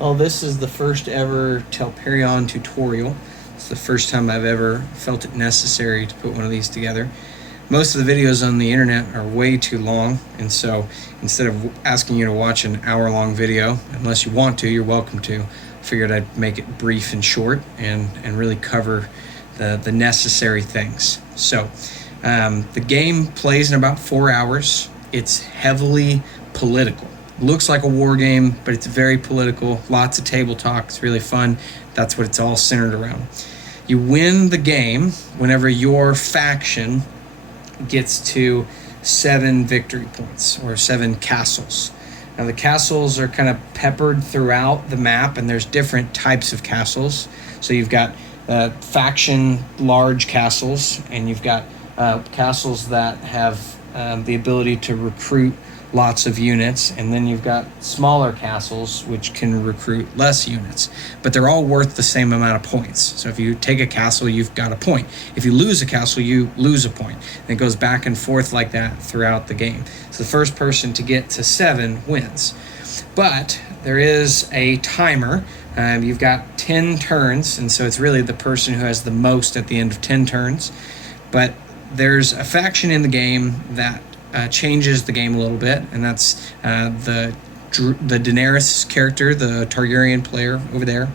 Well, this is the first ever Telparion tutorial. It's the first time I've ever felt it necessary to put one of these together. Most of the videos on the internet are way too long, and so instead of asking you to watch an hour-long video, unless you want to, you're welcome to, I figured I'd make it brief and short and really cover the necessary things. So, the game plays in about 4 hours. It's heavily political. Looks like a war game, but it's very political. Lots of table talk. It's really fun. That's what it's all centered around. You win the game whenever your faction gets to 7 victory points or 7 castles. Now the castles are kind of peppered throughout the map, and there's different types of castles. So you've got faction large castles, and you've got castles that have the ability to recruit lots of units, and then you've got smaller castles which can recruit less units, but they're all worth the same amount of points. So if you take a castle, you've got a point. If you lose a castle, you lose a point, and it goes back and forth like that throughout the game. So the first person to get to 7 wins, but there is a timer. You've got 10 turns, and so it's really the person who has the most at the end of 10 turns. But there's a faction in the game that changes the game a little bit, and that's the Daenerys character, the Targaryen player over there.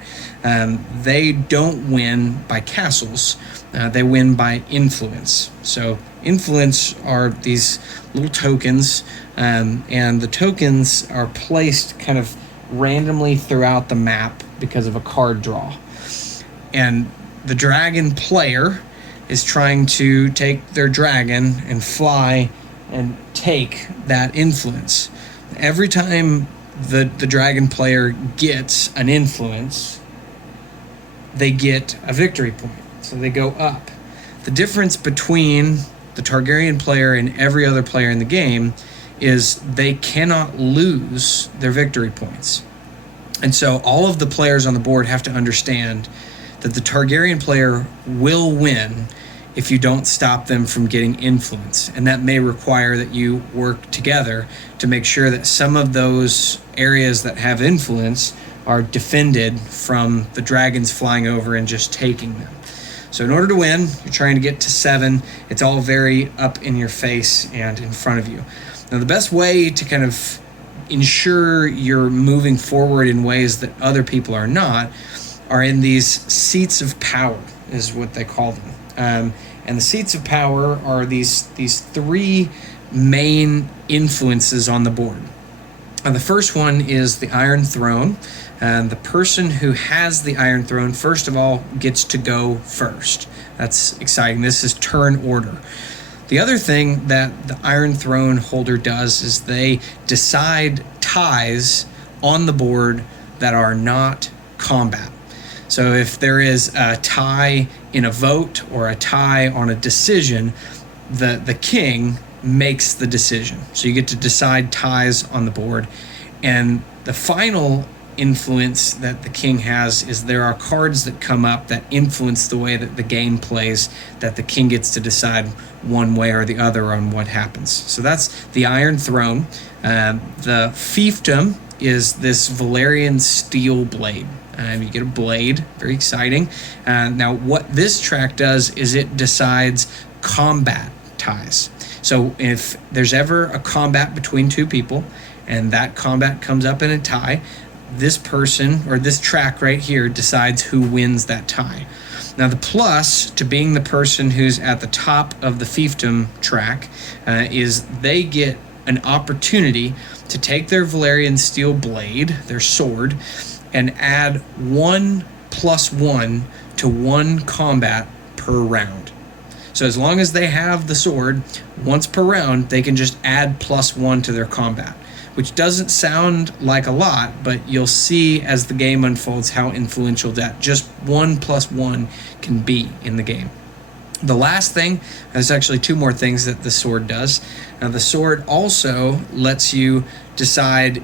They don't win by castles, they win by influence. So influence are these little tokens, and the tokens are placed kind of randomly throughout the map because of a card draw. And the dragon player is trying to take their dragon and fly and take that influence. Every time the dragon player gets an influence, they get a victory point. So they go up. The difference between the Targaryen player and every other player in the game is they cannot lose their victory points. And so all of the players on the board have to understand that the Targaryen player will win if you don't stop them from getting influence. And that may require that you work together to make sure that some of those areas that have influence are defended from the dragons flying over and just taking them. So in order to win, you're trying to get to 7. It's all very up in your face and in front of you. Now the best way to kind of ensure you're moving forward in ways that other people are not are in these seats of power, is what they call them. And the seats of power are these 3 main influences on the board. And the first one is the Iron Throne. And the person who has the Iron Throne, first of all, gets to go first. That's exciting. This is turn order. The other thing that the Iron Throne holder does is they decide ties on the board that are not combat. So if there is a tie in a vote or a tie on a decision, the king makes the decision. So you get to decide ties on the board. And the final influence that the king has is there are cards that come up that influence the way that the game plays, that the king gets to decide one way or the other on what happens. So that's the Iron Throne. The Fiefdom is this Valyrian steel blade. You get a blade, very exciting. Now what this track does is it decides combat ties. So if there's ever a combat between 2 people and that combat comes up in a tie, this person or this track right here decides who wins that tie. Now the plus to being the person who's at the top of the Fiefdom track is they get an opportunity to take their Valyrian steel blade, their sword, and add 1+1 to 1 combat per round. So as long as they have the sword, once per round, they can just add +1 to their combat, which doesn't sound like a lot, but you'll see as the game unfolds how influential that just 1+1 can be in the game. The last thing, there's actually 2 more things that the sword does. Now the sword also lets you decide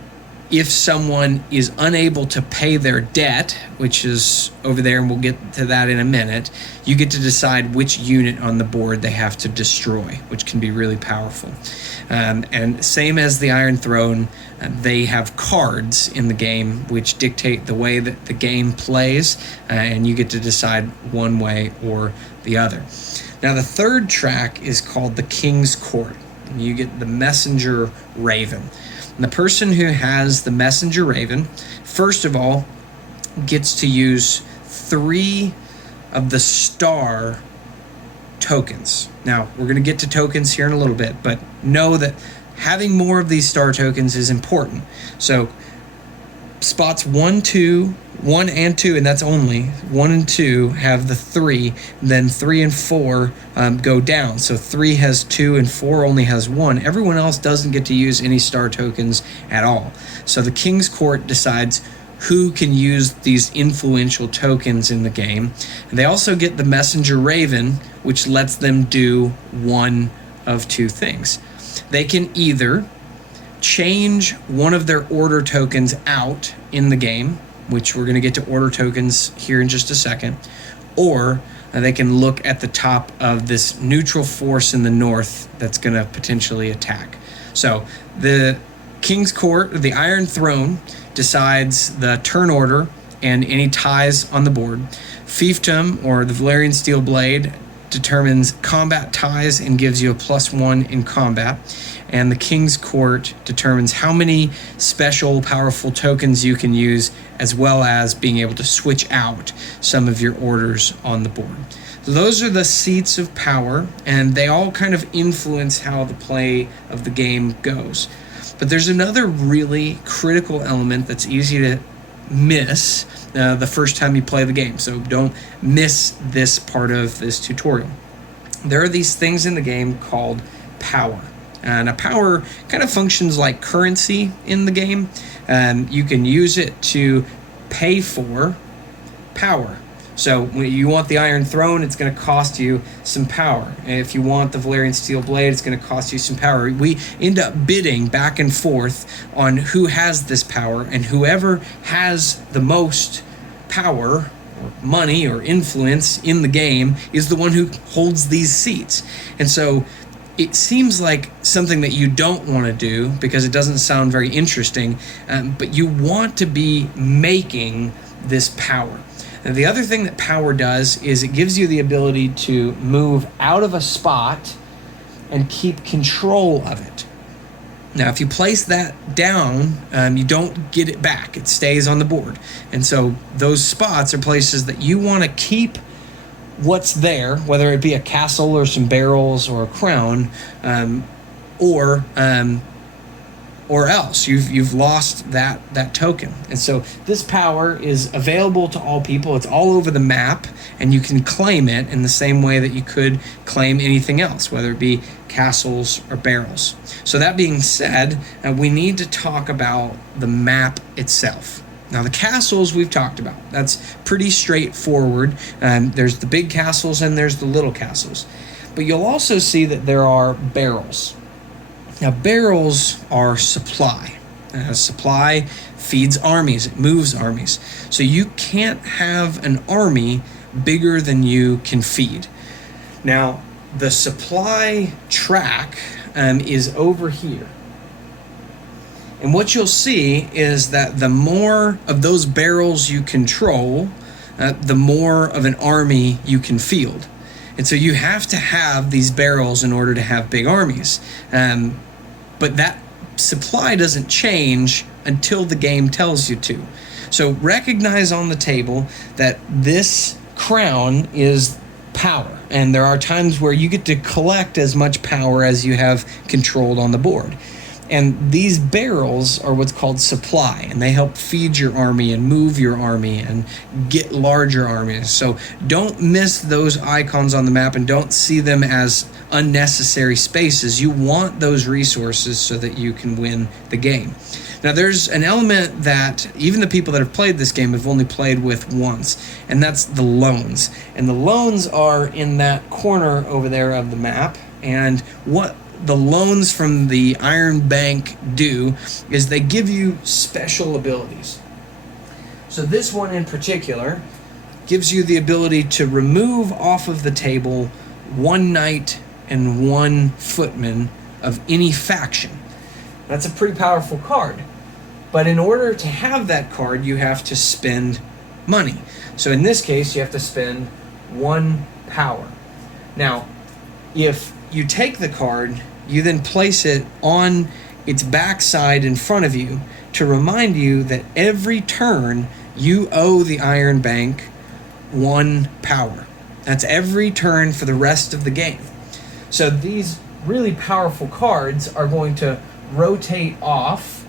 if someone is unable to pay their debt, which is over there, and we'll get to that in a minute, you get to decide which unit on the board they have to destroy, which can be really powerful. And same as the Iron Throne, they have cards in the game which dictate the way that the game plays, and you get to decide one way or the other. Now, the third track is called the King's Court. And you get the Messenger Raven. And the person who has the Messenger Raven, first of all, gets to use 3 of the star tokens. Now, we're going to get to tokens here in a little bit, but know that having more of these star tokens is important. So spots 1 and 2, and that's only 1 and 2 have the 3, then 3 and 4 go down. So 3 has 2 and 4 only has 1. Everyone else doesn't get to use any star tokens at all. So the King's Court decides who can use these influential tokens in the game. And they also get the Messenger Raven, which lets them do one of 2 things. They can either change one of their order tokens out in the game, which we're going to get to order tokens here in just a second, or they can look at the top of this neutral force in the north that's going to potentially attack. So the King's Court, the Iron Throne, decides the turn order and any ties on the board. Fiefdom, or the Valyrian Steel Blade, determines combat ties and gives you a +1 in combat. And the King's Court determines how many special, powerful tokens you can use, as well as being able to switch out some of your orders on the board. So those are the seats of power, and they all kind of influence how the play of the game goes. But there's another really critical element that's easy to miss the first time you play the game. So don't miss this part of this tutorial. There are these things in the game called power. And a power kind of functions like currency in the game. You can use it to pay for power. So when you want the Iron Throne, it's going to cost you some power. And if you want the Valyrian Steel Blade, it's going to cost you some power. We end up bidding back and forth on who has this power, and whoever has the most power or money or influence in the game is the one who holds these seats. And so it seems like something that you don't want to do because it doesn't sound very interesting, but you want to be making this power. And the other thing that power does is it gives you the ability to move out of a spot and keep control of it. Now, if you place that down, you don't get it back. It stays on the board. And so those spots are places that you want to keep what's there, whether it be a castle or some barrels or a crown, or else you've lost that token. And so this power is available to all people. It's all over the map, and you can claim it in the same way that you could claim anything else, whether it be castles or barrels. So that being said, we need to talk about the map itself. Now, the castles we've talked about. That's pretty straightforward. There's the big castles and there's the little castles. But you'll also see that there are barrels. Now, barrels are supply. Supply feeds armies. It moves armies. So you can't have an army bigger than you can feed. Now, the supply track is over here. And what you'll see is that the more of those barrels you control, the more of an army you can field. And so you have to have these barrels in order to have big armies. But that supply doesn't change until the game tells you to. So recognize on the table that this crown is power. And there are times where you get to collect as much power as you have controlled on the board. And these barrels are what's called supply, and they help feed your army and move your army and get larger armies. So don't miss those icons on the map and don't see them as unnecessary spaces. You want those resources so that you can win the game. Now, there's an element that even the people that have played this game have only played with once, and that's the loans. And the loans are in that corner over there of the map. And what the loans from the Iron Bank do is they give you special abilities. So this one in particular gives you the ability to remove off of the table one knight and one footman of any faction. That's a pretty powerful card. But in order to have that card, you have to spend money. So in this case, you have to spend 1 power. Now, if you take the card, you then place it on its backside in front of you to remind you that every turn you owe the Iron Bank 1 power. That's every turn for the rest of the game. So these really powerful cards are going to rotate off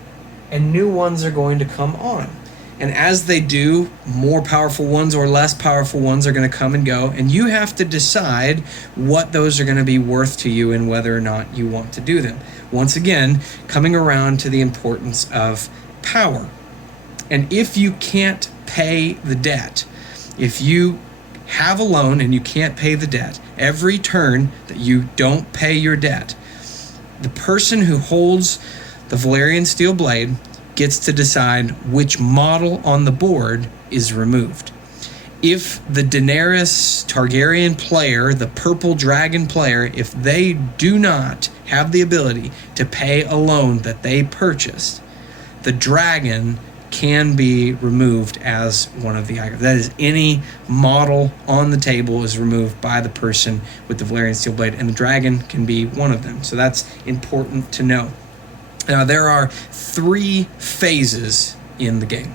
and new ones are going to come on. And as they do, more powerful ones or less powerful ones are going to come and go, and you have to decide what those are going to be worth to you and whether or not you want to do them. Once again, coming around to the importance of power. And if you can't pay the debt, if you have a loan and you can't pay the debt, every turn that you don't pay your debt, the person who holds the Valyrian steel blade gets to decide which model on the board is removed. If the Daenerys Targaryen player, the purple dragon player, if they do not have the ability to pay a loan that they purchased, the dragon can be removed as one of the icons. That is, any model on the table is removed by the person with the Valyrian steel blade, and the dragon can be one of them. So that's important to know. Now, there are 3 phases in the game.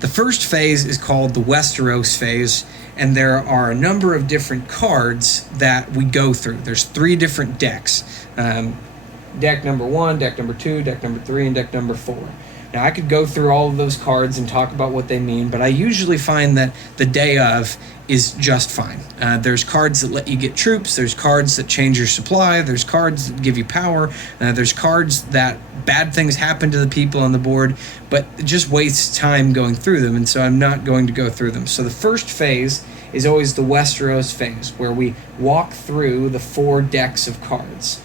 The first phase is called the Westeros Phase, and there are a number of different cards that we go through. There's 3 different decks. Deck number 1, deck number 2, deck number 3, and deck number 4. Now, I could go through all of those cards and talk about what they mean, but I usually find that the day of is just fine. There's cards that let you get troops, there's cards that change your supply, there's cards that give you power, there's cards that bad things happen to the people on the board, but it just wastes time going through them, and so I'm not going to go through them. So the first phase is always the Westeros Phase, where we walk through the 4 decks of cards.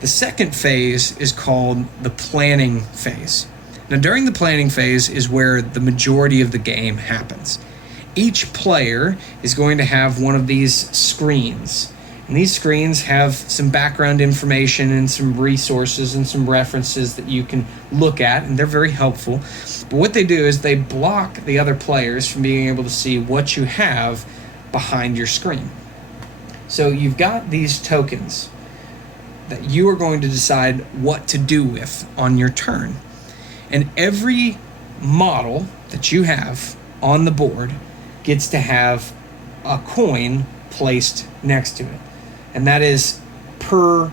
The second phase is called the Planning Phase. Now, during the planning phase is where the majority of the game happens. Each player is going to have one of these screens, and these screens have some background information and some resources and some references that you can look at, and they're very helpful. But what they do is they block the other players from being able to see what you have behind your screen. So you've got these tokens that you are going to decide what to do with on your turn. And every model that you have on the board gets to have a coin placed next to it. And that is per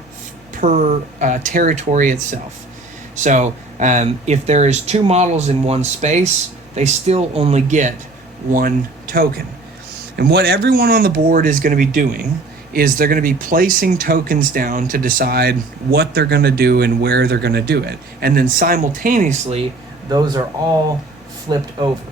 territory itself. So if there is 2 models in one space, they still only get 1 token. And what everyone on the board is going to be doing is they're going to be placing tokens down to decide what they're going to do and where they're going to do it. And then simultaneously, those are all flipped over.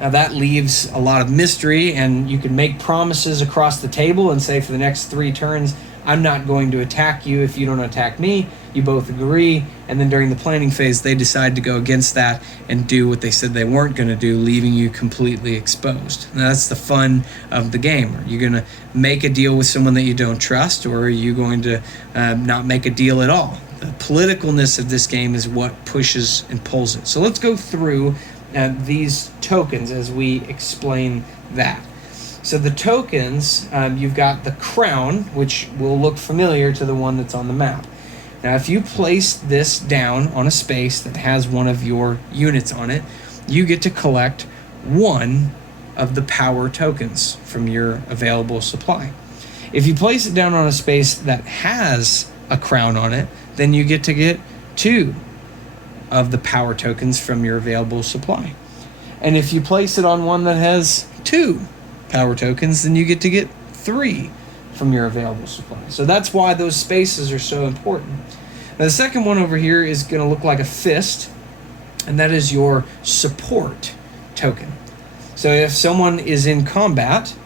Now that leaves a lot of mystery, and you can make promises across the table and say for the next 3 turns, I'm not going to attack you if you don't attack me. You both agree, and then during the planning phase, they decide to go against that and do what they said they weren't going to do, leaving you completely exposed. Now, that's the fun of the game. Are you going to make a deal with someone that you don't trust, or are you going to not make a deal at all? The politicalness of this game is what pushes and pulls it. So let's go through these tokens as we explain that. So the tokens, you've got the crown, which will look familiar to the one that's on the map. Now, if you place this down on a space that has one of your units on it, you get to collect 1 of the power tokens from your available supply. If you place it down on a space that has a crown on it, then you get to get 2 of the power tokens from your available supply. And if you place it on one that has 2 power tokens, then you get to get 3 from your available supply. So that's why those spaces are so important. Now, the second one over here is going to look like a fist, and that is your support token. So if someone is in combat,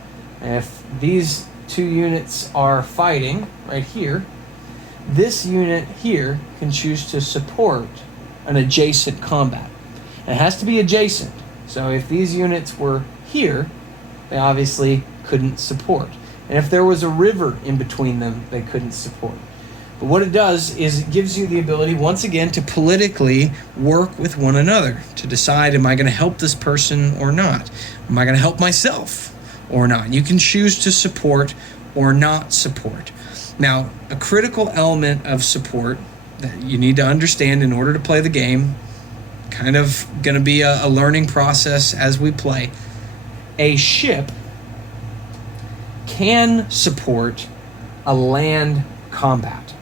if these 2 units are fighting right here, this unit here can choose to support an adjacent combat. And it has to be adjacent. So if these units were here, they obviously couldn't support. And if there was a river in between them, they couldn't support. But what it does is it gives you the ability, once again, to politically work with one another, to decide, am I going to help this person or not? Am I going to help myself or not? You can choose to support or not support. Now, a critical element of support that you need to understand in order to play the game, kind of going to be a learning process as we play. A ship can support a land combat.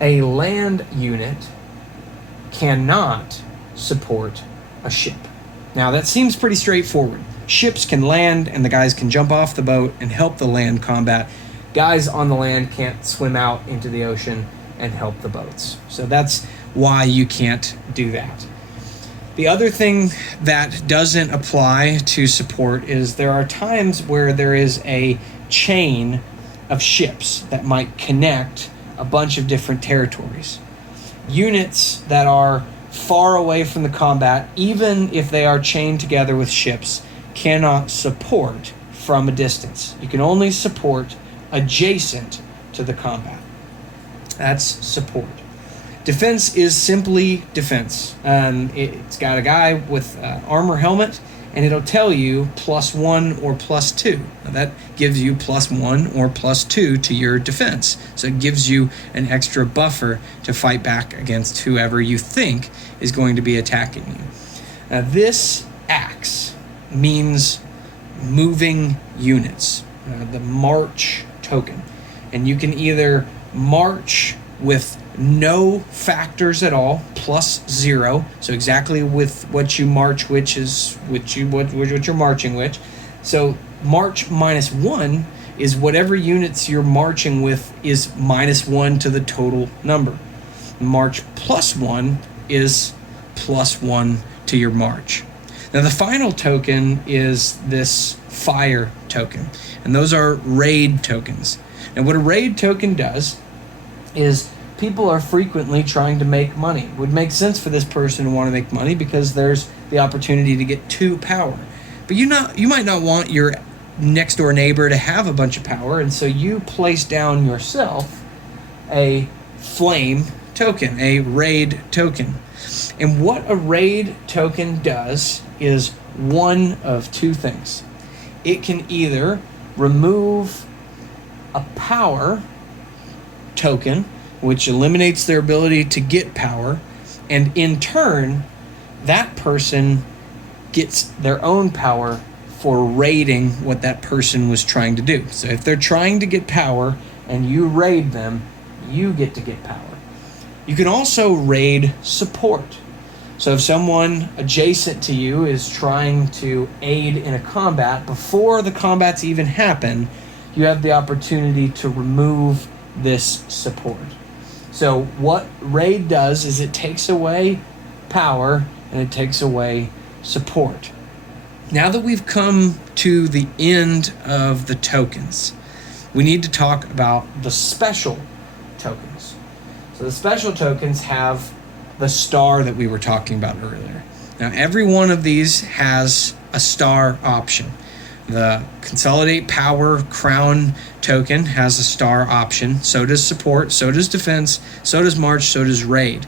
A land unit cannot support a ship. Now, that seems pretty straightforward. Ships can land and the guys can jump off the boat and help the land combat. Guys on the land can't swim out into the ocean and help the boats. So that's why you can't do that. The other thing that doesn't apply to support is there are times where there is a chain of ships that might connect a bunch of different territories. Units that are far away from the combat, even if they are chained together with ships, cannot support from a distance. You can only support adjacent to the combat. That's support. Defense is simply defense. It's got a guy with armor helmet, and it'll tell you +1 or +2. Now that gives you +1 or +2 to your defense. So it gives you an extra buffer to fight back against whoever you think is going to be attacking you. Now this axe means moving units, the march token. And you can either march with no factors at all, +0, so exactly with what you march, what you're marching with. So march -1 is whatever units you're marching with is -1 to the total number. March +1 is +1 to your march. Now the final token is this fire token, and those are raid tokens. And what a raid token does is people are frequently trying to make money. It would make sense for this person to want to make money because there's the opportunity to get 2 power. But you might not want your next door neighbor to have a bunch of power, and so you place down yourself a flame token, a raid token. And what a raid token does is one of 2 things. It can either remove a power token, which eliminates their ability to get power, and in turn, that person gets their own power for raiding what that person was trying to do. So if they're trying to get power and you raid them, you get to get power. You can also raid support. So if someone adjacent to you is trying to aid in a combat, before the combats even happen, you have the opportunity to remove this support. So what raid does is it takes away power and it takes away support. Now that we've come to the end of the tokens, we need to talk about the special tokens. So the special tokens have the star that we were talking about earlier. Now every one of these has a star option. The Consolidate Power Crown token has a star option. So does support, so does defense, so does march, so does raid.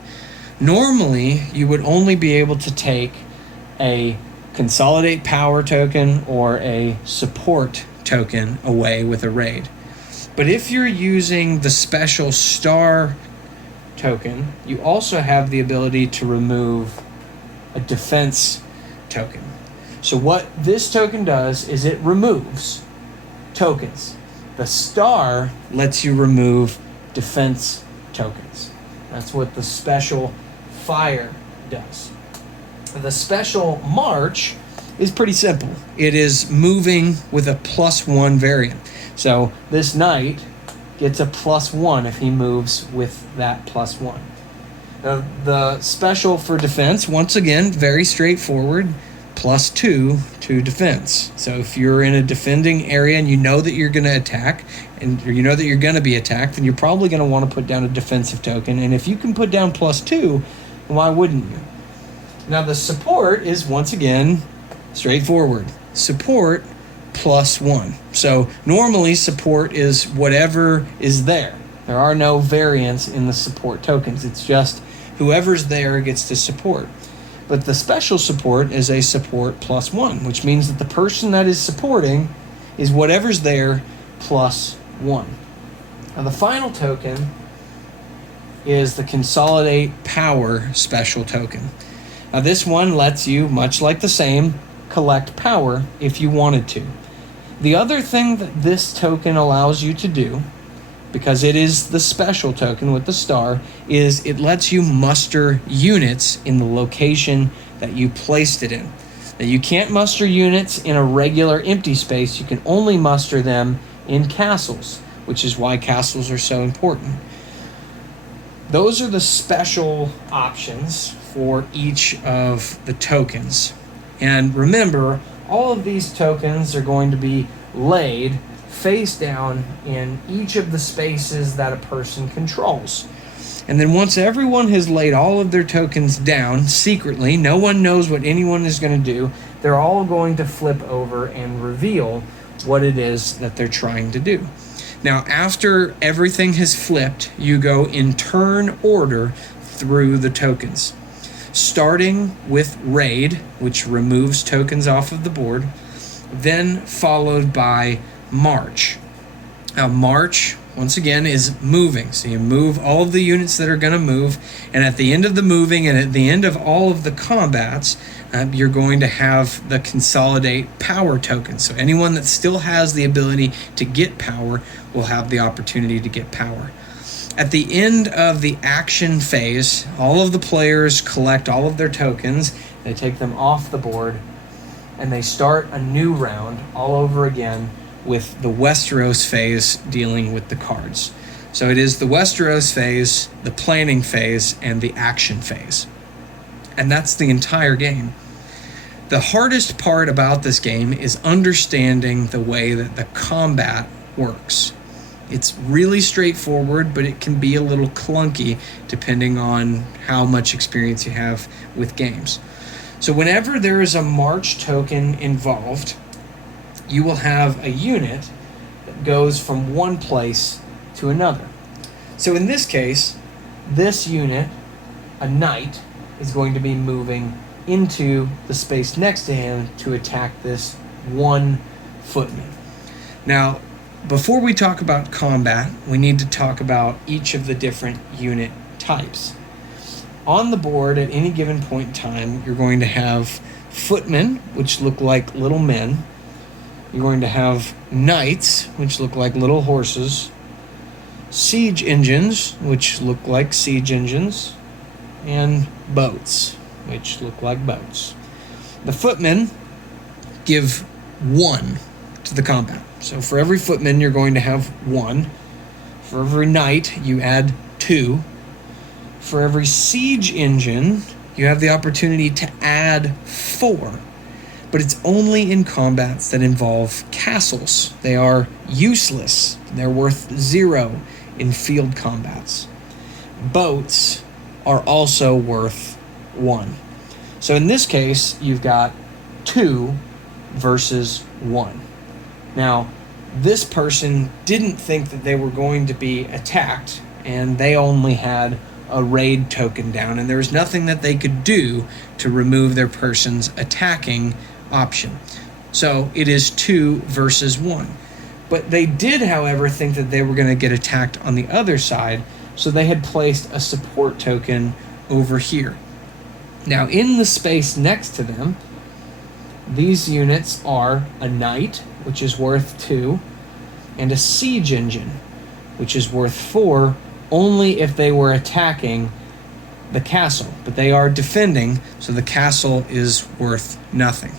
Normally, you would only be able to take a Consolidate Power token or a support token away with a raid. But if you're using the special star token, you also have the ability to remove a defense token. So what this token does is it removes tokens. The star lets you remove defense tokens. That's what the special fire does. The special march is pretty simple. It is moving with a +1 variant. So this knight gets a +1 if he moves with that +1. The special for defense, once again, very straightforward. +2 to defense. So if you're in a defending area and you know that you're going to attack and you know that you're going to be attacked, then you're probably going to want to put down a defensive token. And if you can put down +2, why wouldn't you? Now the support is, once again, straightforward. Support +1. So normally support is whatever is there. There are no variants in the support tokens. It's just whoever's there gets to support. But the special support is a support +1, which means that the person that is supporting is whatever's there +1. Now the final token is the Consolidate Power special token. Now this one lets you, much like the same, collect power if you wanted to. The other thing that this token allows you to do, because it is the special token with the star, is it lets you muster units in the location that you placed it in. Now you can't muster units in a regular empty space. You can only muster them in castles, which is why castles are so important. Those are the special options for each of the tokens. And remember, all of these tokens are going to be laid face down in each of the spaces that a person controls. And then once everyone has laid all of their tokens down secretly, no one knows what anyone is going to do, they're all going to flip over and reveal what it is that they're trying to do. Now, after everything has flipped, you go in turn order through the tokens, starting with Raid, which removes tokens off of the board, then followed by March. Now, March, once again, is moving. So you move all of the units that are going to move, and at the end of the moving and at the end of all of the combats, you're going to have the Consolidate Power token. So anyone that still has the ability to get power will have the opportunity to get power. At the end of the action phase, all of the players collect all of their tokens, they take them off the board, and they start a new round all over again with the Westeros phase dealing with the cards. So it is the Westeros phase, the planning phase, and the action phase. And that's the entire game. The hardest part about this game is understanding the way that the combat works. It's really straightforward, but it can be a little clunky depending on how much experience you have with games. So whenever there is a March token involved, you will have a unit that goes from one place to another. So in this case, this unit, a knight, is going to be moving into the space next to him to attack this one footman. Now, before we talk about combat, we need to talk about each of the different unit types. On the board at any given point in time, you're going to have footmen, which look like little men. You're going to have knights, which look like little horses. Siege engines, which look like siege engines. And boats, which look like boats. The footmen give 1 to the combat. So for every footman, you're going to have 1. For every knight, you add 2. For every siege engine, you have the opportunity to add 4. But it's only in combats that involve castles. They are useless. They're worth 0 in field combats. Boats are also worth 1. So in this case, you've got 2 versus 1. Now, this person didn't think that they were going to be attacked, and they only had a raid token down, and there was nothing that they could do to remove their person's attacking option. So it is 2 versus 1. But they did, however, think that they were going to get attacked on the other side, so they had placed a support token over here. Now, in the space next to them, these units are a knight, which is worth 2, and a siege engine, which is worth 4, only if they were attacking the castle. But they are defending, so the castle is worth nothing.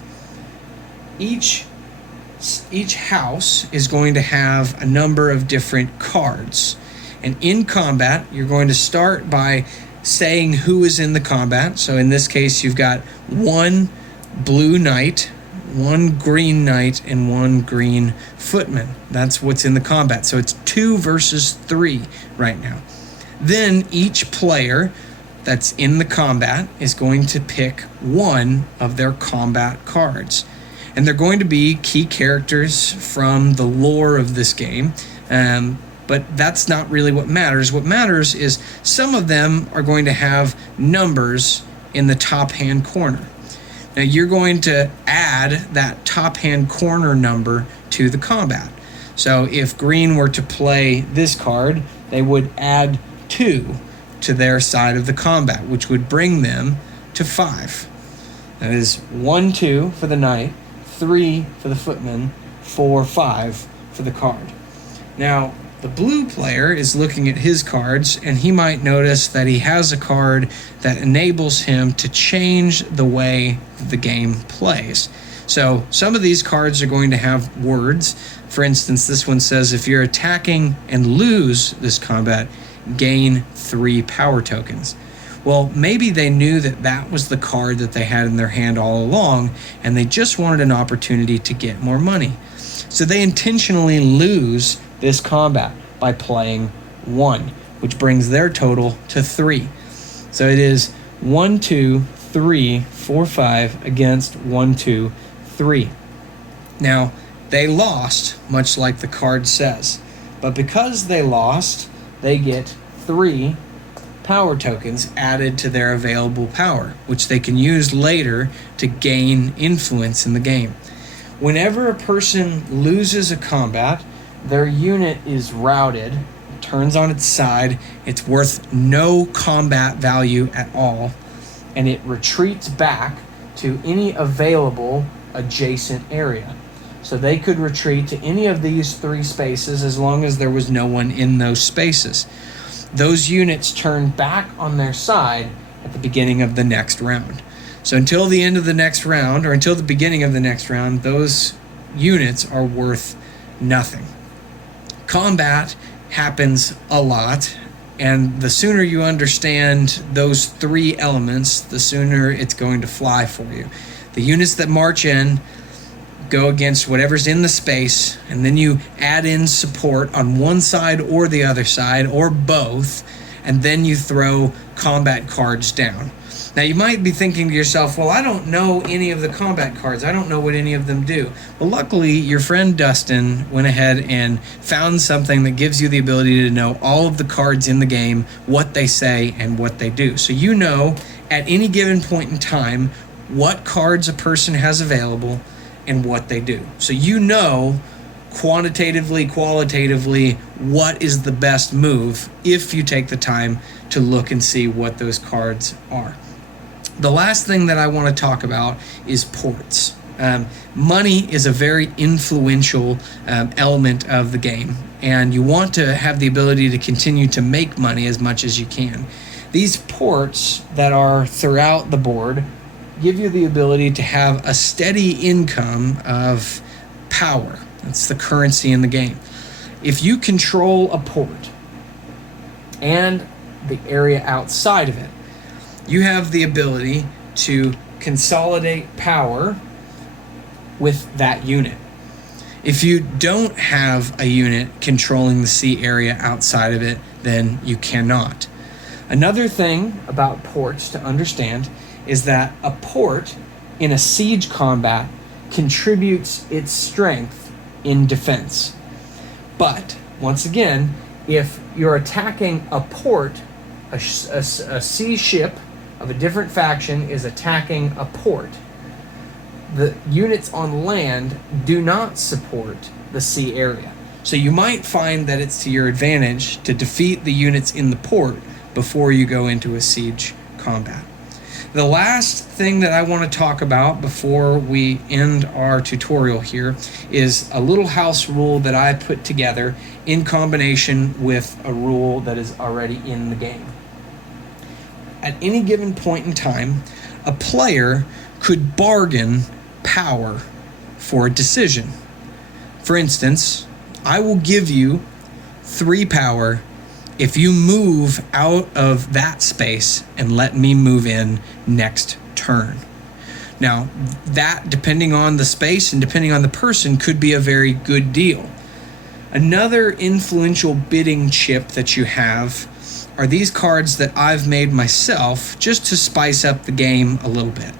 Each house is going to have a number of different cards. And in combat, you're going to start by saying who is in the combat. So in this case, you've got 1 blue knight, one green knight and one green footman. That's what's in the combat. So it's 2 versus 3 right now. Then each player that's in the combat is going to pick one of their combat cards. And they're going to be key characters from the lore of this game. But that's not really what matters. What matters is some of them are going to have numbers in the top hand corner. Now you're going to add that top hand corner number to the combat. So if green were to play this card, they would add 2 to their side of the combat, which would bring them to 5. That is 1, 2 for the knight, 3 for the footman, 4, 5 for the card. Now, the blue player is looking at his cards, and he might notice that he has a card that enables him to change the way the game plays. So some of these cards are going to have words. For instance, this one says if you're attacking and lose this combat, gain 3 power tokens. Well, maybe they knew that that was the card that they had in their hand all along, and they just wanted an opportunity to get more money. So they intentionally lose this combat by playing 1, which brings their total to 3. So it is 1, 2, 3, 4, 5 against 1, 2, 3. Now, they lost, much like the card says. But because they lost, they get 3 power tokens added to their available power, which they can use later to gain influence in the game. Whenever a person loses a combat, their unit is routed, turns on its side, it's worth no combat value at all, and it retreats back to any available adjacent area. So they could retreat to any of these 3 spaces as long as there was no one in those spaces. Those units turn back on their side at the beginning of the next round. So until the end of the next round, or until the beginning of the next round, those units are worth nothing. Combat happens a lot, and the sooner you understand those 3 elements, the sooner it's going to fly for you. The units that march in go against whatever's in the space, and then you add in support on one side or the other side, or both, and then you throw combat cards down. Now you might be thinking to yourself, well, I don't know any of the combat cards. I don't know what any of them do. Well, luckily, your friend Dustin went ahead and found something that gives you the ability to know all of the cards in the game, what they say, and what they do. So you know at any given point in time what cards a person has available and what they do. So you know quantitatively, qualitatively, what is the best move if you take the time to look and see what those cards are. The last thing that I want to talk about is ports. Money is a very influential element of the game, and you want to have the ability to continue to make money as much as you can. These ports that are throughout the board give you the ability to have a steady income of power. That's the currency in the game. If you control a port and the area outside of it, you have the ability to consolidate power with that unit. If you don't have a unit controlling the sea area outside of it, then you cannot. Another thing about ports to understand is that a port in a siege combat contributes its strength in defense. But, once again, if you're attacking a port, a sea ship of a different faction is attacking a port, the units on land do not support the sea area. So you might find that it's to your advantage to defeat the units in the port before you go into a siege combat. The last thing that I want to talk about before we end our tutorial here is a little house rule that I put together in combination with a rule that is already in the game. At any given point in time, a player could bargain power for a decision. For instance, I will give you 3 power if you move out of that space and let me move in next turn. Now, that, depending on the space and depending on the person, could be a very good deal. Another influential bidding chip that you have are these cards that I've made myself just to spice up the game a little bit.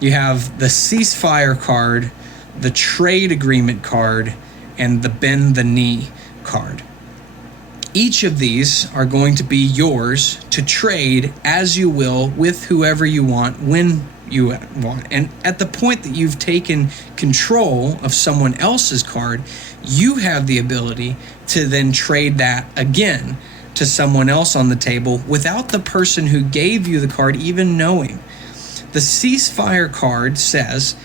You have the Ceasefire card, the Trade Agreement card, and the Bend the Knee card. Each of these are going to be yours to trade as you will with whoever you want, when you want. And at the point that you've taken control of someone else's card, you have the ability to then trade that again to someone else on the table without the person who gave you the card even knowing. The Ceasefire card says,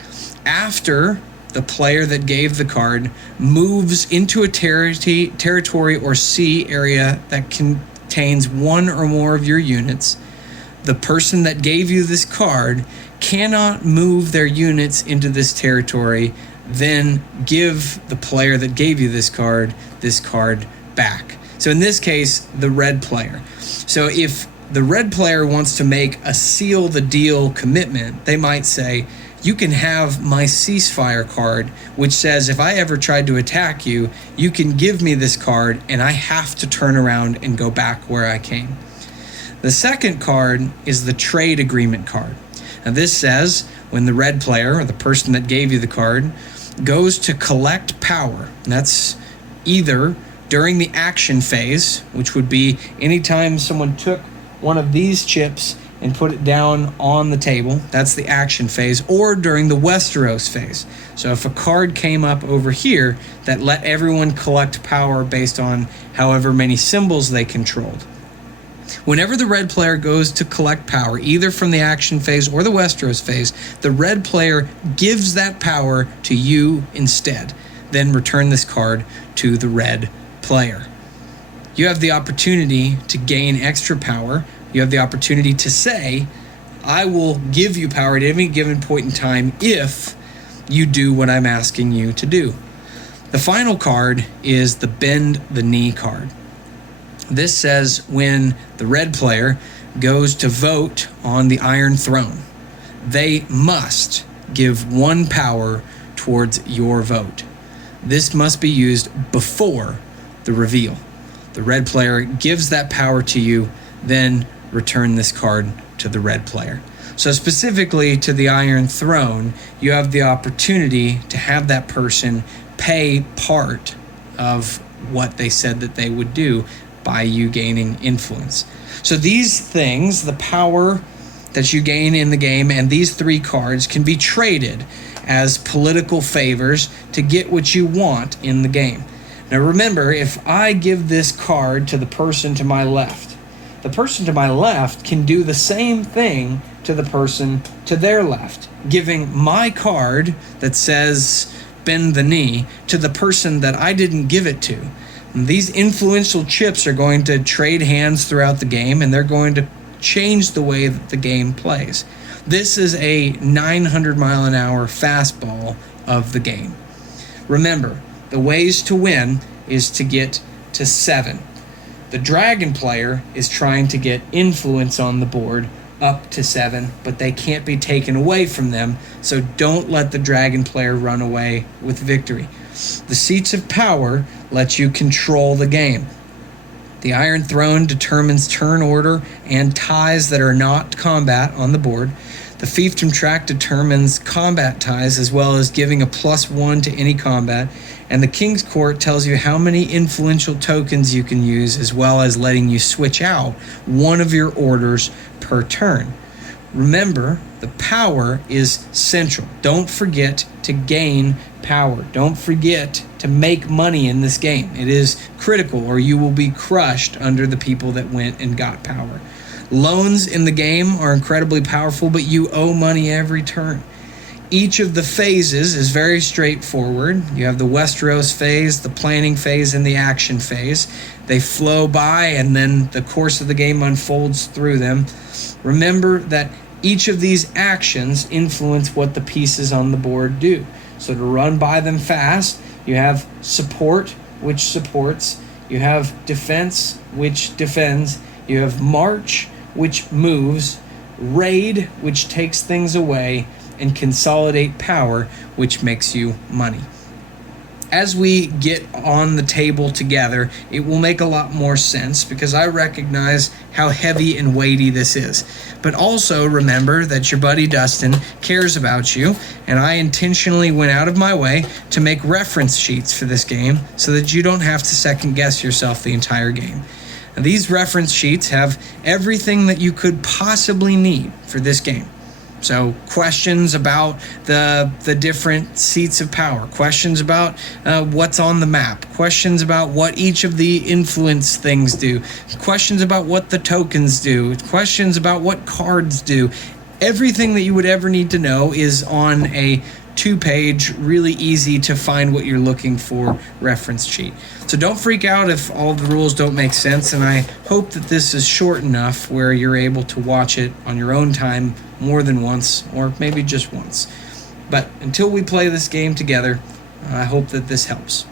after the player that gave the card moves into a territory or sea area that contains one or more of your units, the person that gave you this card cannot move their units into this territory, then give the player that gave you this card back. So in this case, the red player. So if the red player wants to make a seal the deal commitment, they might say, you can have my Ceasefire card, which says if I ever tried to attack you, you can give me this card and I have to turn around and go back where I came. The second card is the Trade Agreement card. Now this says when the red player, or the person that gave you the card, goes to collect power, and that's either during the action phase, which would be anytime someone took one of these chips and put it down on the table, that's the action phase, or during the Westeros phase. So if a card came up over here that let everyone collect power based on however many symbols they controlled. Whenever the red player goes to collect power, either from the action phase or the Westeros phase, the red player gives that power to you instead. Then return this card to the red player. You have the opportunity to gain extra power. You have the opportunity to say, I will give you power at any given point in time if you do what I'm asking you to do. The final card is the Bend the Knee card. This says when the red player goes to vote on the Iron Throne, they must give one power towards your vote. This must be used before the reveal. The red player gives that power to you, then return this card to the red player. So specifically to the Iron Throne, you have the opportunity to have that person pay part of what they said that they would do by you gaining influence. So these things, the power that you gain in the game and these three cards, can be traded as political favors to get what you want in the game. Now remember, if I give this card to the person to my left, the person to my left can do the same thing to the person to their left, giving my card that says Bend the Knee to the person that I didn't give it to. And these influential chips are going to trade hands throughout the game, and they're going to change the way that the game plays. This is a 900-mile-an-hour fastball of the game. Remember, the ways to win is to get to 7. The dragon player is trying to get influence on the board up to 7, but they can't be taken away from them, so don't let the dragon player run away with victory. The seats of power let you control the game. The Iron Throne determines turn order and ties that are not combat on the board. The Fiefdom track determines combat ties as well as giving a +1 to any combat. And the King's Court tells you how many influential tokens you can use as well as letting you switch out one of your orders per turn. Remember, the power is central. Don't forget to gain power. Don't forget to make money in this game. It is critical, or you will be crushed under the people that went and got power. Loans in the game are incredibly powerful, but you owe money every turn. Each of the phases is very straightforward. You have the Westeros phase, the planning phase, and the action phase. They flow by, and then the course of the game unfolds through them. Remember that each of these actions influence what the pieces on the board do. So to run by them fast, you have support, which supports. You have defense, which defends. You have march, which moves. Raid, which takes things away. and consolidate power, which makes you money. As we get on the table together, it will make a lot more sense because I recognize how heavy and weighty this is. But also remember that your buddy Dustin cares about you, and I intentionally went out of my way to make reference sheets for this game so that you don't have to second guess yourself the entire game. Now, these reference sheets have everything that you could possibly need for this game. So questions about the different seats of power, questions about what's on the map, questions about what each of the influence things do, questions about what the tokens do, questions about what cards do. Everything that you would ever need to know is on a 2-page, really easy to find what you're looking for reference sheet. So don't freak out if all of the rules don't make sense, and I hope that this is short enough where you're able to watch it on your own time more than once, or maybe just once. But until we play this game together, I hope that this helps.